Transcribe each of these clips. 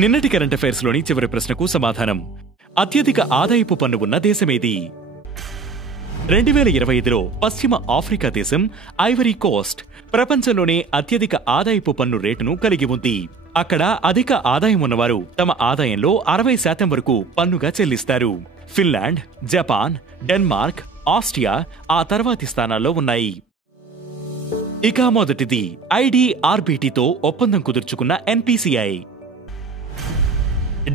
నిన్నటి current affairs లోని చివరి ప్రశ్నకు సమాధానం. అత్యధిక ఆదాయపు పన్ను ఉన్న దేశమేది? 2025లో పశ్చిమ ఆఫ్రికా దేశం ఐవరీ కోస్ట్ ప్రపంచంలోనే అత్యధిక ఆదాయపు పన్ను రేటును కలిగి ఉంది. అక్కడ అధిక ఆదాయం ఉన్నవారు తమ ఆదాయంలో 60% వరకు పన్నుగా చెల్లిస్తారు. ఫిన్లాండ్, జపాన్, డెన్మార్క్, ఆస్ట్రియా ఆ తర్వాతి స్థానాల్లో ఉన్నాయి. ఇక మొదటిది ఐడిఆర్బిటితో ఒప్పందం కుదుర్చుకున్న ఎన్పిసిఐ.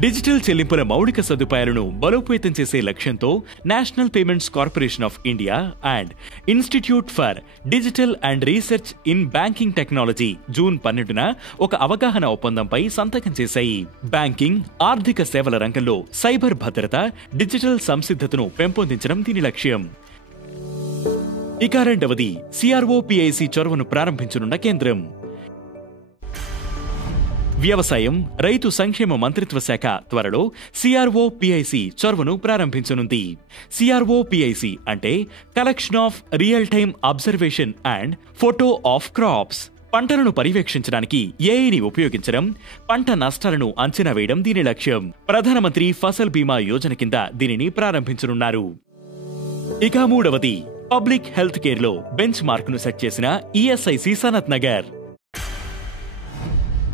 డిజిటల్ చెల్లింపుల మౌలిక సదుపాయాలను బలోపేతం చేసే లక్ష్యంతో national payments corporation of India and institute for digital and research in banking technology June 12న ఒక అవగాహన ఒప్పందంపై సంతకం చేశాయి. బ్యాంకింగ్, ఆర్థిక సేవల రంగంలో సైబర్ భద్రత, డిజిటల్ సంసిద్ధతను పెంపొందించడం దీని లక్ష్యం. ఇక రెండవది సిఆర్ఓపిఐసి చొరవను ప్రారంభించనున్న కేంద్రం. వ్యవసాయం, రైతు సంక్షేమ మంత్రిత్వ శాఖ త్వరలో సిఆర్ఓపిఐసి చొరవను ప్రారంభించనుంది. సిఆర్ఓపిఐసి అంటే collection of real time observation and photo of crops. పంటలను పర్యవేక్షించడానికి ఏఐని ఉపయోగించడం, పంట నష్టాలను అంచనా వేయడం దీని లక్ష్యం. ప్రధానమంత్రి ఫసల్ బీమా యోజన కింద దీనిని ప్రారంభించనున్నారు. ఇక మూడవది పబ్లిక్ హెల్త్ కేర్ లో బెంచ్ మార్క్ ను సెట్ చేసిన ఈఎస్ఐసి సనత్ నగర్.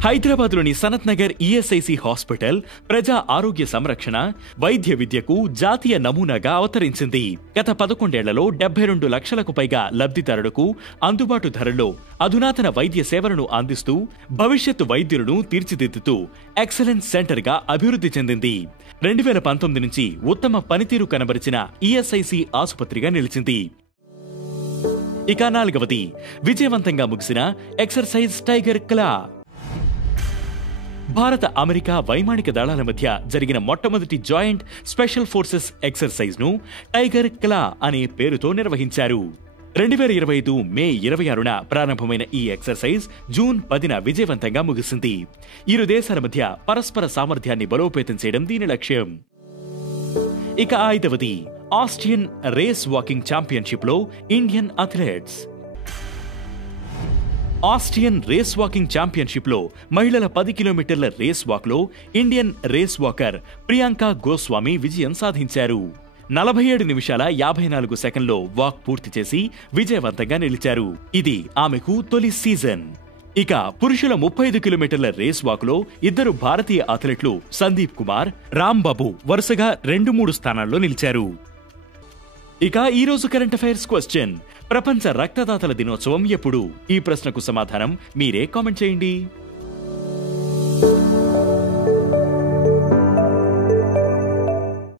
హైదరాబాద్లోని సనత్ నగర్ ఈఎస్ఐసి హాస్పిటల్ ప్రజా ఆరోగ్య సంరక్షణ, వైద్య విద్యకు జాతీయ నమూనాగా అవతరించింది. గత 11 ఏళ్లలో 72 లక్షలకు పైగా లబ్ధిదారులకు అందుబాటు ధరల్లో అధునాతన వైద్య సేవలను అందిస్తూ భవిష్యత్తు వైద్యులను తీర్చిదిద్దుతూ ఎక్సలెన్స్ సెంటర్ గా అభివృద్ధి చెందింది. 2019 నుంచి ఉత్తమ పనితీరు కనబరిచిన ఈఎస్ఐసి ఆసుపత్రిగా నిలిచింది. ఇక నాలుగవది విజయవంతంగా ముగిసిన ఎక్సర్సైజ్ టైగర్ క్లా. భారత అమెరికా వైమానిక దళాల మధ్య జరిగిన మొట్టమొదటి జాయింట్ స్పెషల్ ఫోర్సెస్ ఎక్సర్సైజ్ ను టైగర్ క్లా అనే పేరుతో నిర్వహించారు. 2025 మే 26న ప్రారంభమైన ఈ ఎక్సర్సైజ్ జూన్ 10న విజయవంతంగా ముగిసింది. ఇరు దేశాల మధ్య పరస్పర సామర్థ్యాన్ని బలోపేతం చేయడం దీని లక్ష్యం. ఇక ఐదవది ఆస్ట్రియన్ రేస్ వాకింగ్ ఛాంపియన్షిప్ లో Indian athletes. Austrian race walking championship లో మహిళల 10 కిలోమీటర్ల రేస్ వాక్ లో Indian race walker Priyanka Goswami విజయం సాధించారు. 47 నిమిషాల 54 సెకండ్లో వాక్ పూర్తి చేసి విజయవంతంగా నిలిచారు. ఇది ఆమెకు తొలి సీజన్. ఇక పురుషుల 35 కిలోమీటర్ల రేస్ వాక్ లో ఇద్దరు భారతీయ అథ్లెట్లు సందీప్ కుమార్, రాంబాబు వరుసగా 2-3 స్థానాల్లో నిలిచారు. ఇక ఈరోజు కరెంట్ అఫైర్స్ క్వశ్చన్: ప్రపంచ రక్తదాతల దినోత్సవం ఎప్పుడు? ఈ ప్రశ్నకు సమాధానం మీరే కామెంట్ చేయండి.